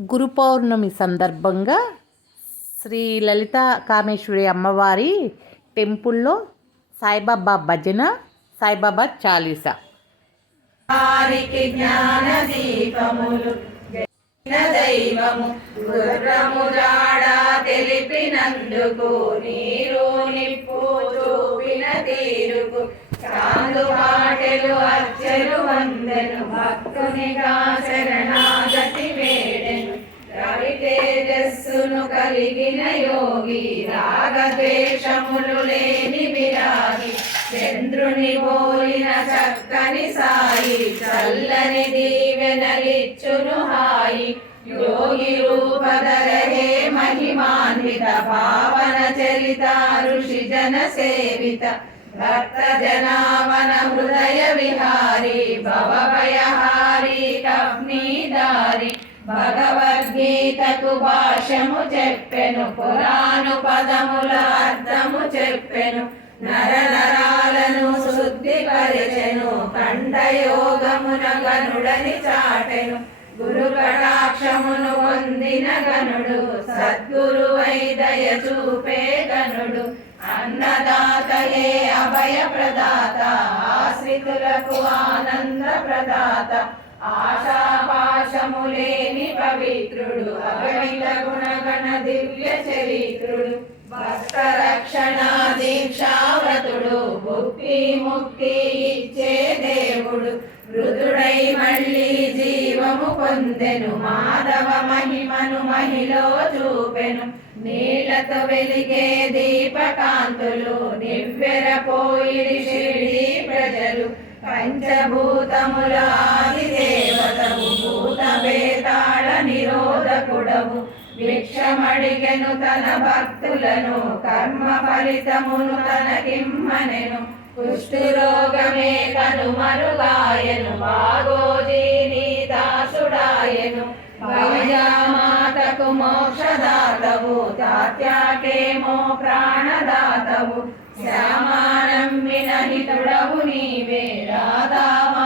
గురు పౌర్ణమి సందర్భంగా శ్రీ లలిత కామేశ్వరి అమ్మవారి టెంపుల్లో సాయిబాబా భజన సాయిబాబా చాలీసా. దైవము తెలిపినందుకు నీరు నిప్పు చూపిన తీరుకు మాటలు అచ్చలు వందను భక్తునిగా శరణాగతి వేడెను తేజస్సును కలిగిన యోగి రాగద్వేషములు లేని విరాగి చంద్రుని పోలిన చక్కని సాయి చల్లని దీవెనలిచ్చును హాయి. యోగి రూపధరే మహిమాన్విత పావన చరిత ఋషి జన సేవిత. భక్త జనావన హృదయ విహారి భవభయహారీ కప్నీదారి భగవద్గీతకు భాషము చెప్పెను పురాణు పదముల అర్థము చెప్పెను నర నరాలను శుద్ధిపరిచెను కంఠయోగమున గనుడని చాటెను గురు కటాక్షమును పొందిన గనుడు సద్గురు వైదయ చూపే గనుడు అన్నదాతయే అభయ ప్రదాత ఆశ్రితులకు ఆనంద ప్రదాత ఆశాపాశములేని పవిత్రుడు అగణిత గుణగణ దివ్య చరిత్రుడు భక్త రక్షణ దీక్షావ్రతుడు భుక్తి ముక్తి ఇచ్చే దేవుడు రుదుడై మళ్ళీ జీవము పొందెను మాధవ మహిమను మహిలో చూపెను నీళ్ళతో వెలిగే దీపకాంతులు నివ్వెరపోయి ప్రజలు పంచభూతముల ఆది నిరోధకుడవు భిక్షమడిగెను తన భక్తులను కర్మ ఫలితమును తనకిమ్మనెను. కుష్ఠురోగమే కను మరుగాయను బాగోజీని దాసుడాయను. భవజామాతకు మోక్షదాతవు తాత్యాకేమో ప్రాణదాతవు. శ్యామానమ్మిన హితుడవు నీవే రాధావా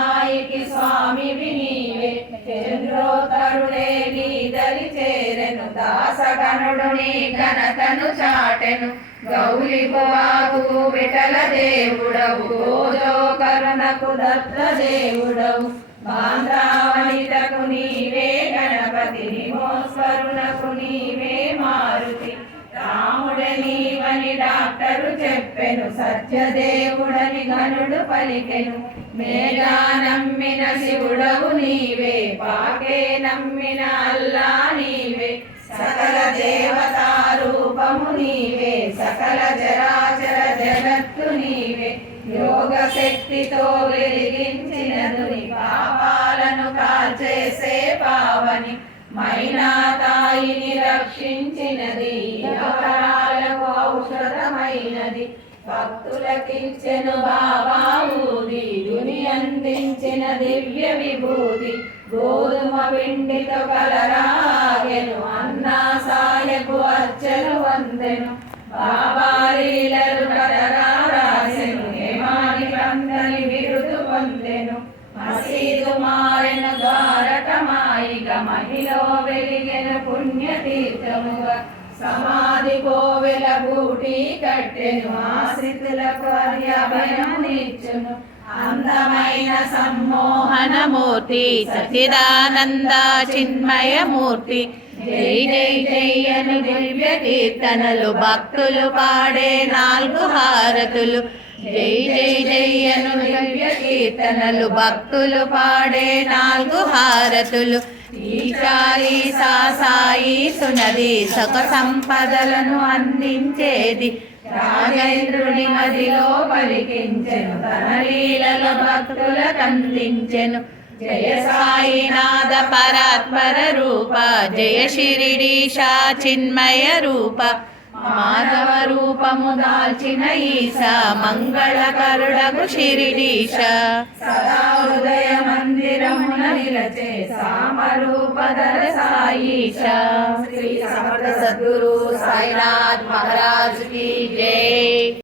చేరెను నీ ఘనతను చాటెను. గౌలి బాగు విఠల దేవుడవు. గోజో కరుణకు దత్త దేవుడవు. బాంధ్రావనితకు నీవే గణపతి నిమోస్వరునకు నీవే మారుతి. రాముడే నీవని డాక్టరు చెప్పెను. సత్యదేవుడని గనుడు పలికెను. మేఘా నమ్మిన శివుడవు నీవే. పాకే నమ్మిన అల్లా నీవే. సకల దేవతారూపము నీవే సకల జరాచర జగత్తు నీవే. యోగ శక్తితో వెలిగించినదు పాపాలను కాల్చేసే పావని మైనా తాయిని రక్షించినది అపరాలకు ఔషధమైనది. భక్తులకిచ్చెను బాబావుది దుని అందించిన దివ్య విభూతి. గోధుమ పిండితో కలరా అచ్చలు వందెను బాబాలీలలు రాసెను హేమాని కందని బిరుదు పొందెను. మసీదు మారెను ద్వారకమాయిగ మహిలో వెలిగెను పుణ్యతీర్థముగా. సమాధి కోవెల బూటి కట్టెను ఆశ్రితులకు అభయమునిచ్చును. అందమైన సమ్మోహనమూర్తి సచిదానంద చిన్మయమూర్తి. జై జై జై అను దివ్య కీర్తనలు భక్తులు పాడే నాలుగు హారతులు. జై జై జై అను దివ్య కీర్తనలు భక్తులు పాడే నాలుగు హారతులు. ఈశారి సాయి సునది సుఖ సంపదలను అందించేది. రాజేంద్రుని మదిలో పలికించెను తన లీలల భక్తులకు అందించెను. జయ సాయినాథ పరాత్పర రూప జయ శిరిడీశా చిన్మయ రూప మాధవ రూపము దాల్చిన ఈశ మంగళకరుడగు శిరిడీశ సదా హృదయ మందిరమున నిలచే సామరూపధర సాయిష శ్రీ సమర్థ సద్గురు సాయినాథ్ మహారాజ్కి జై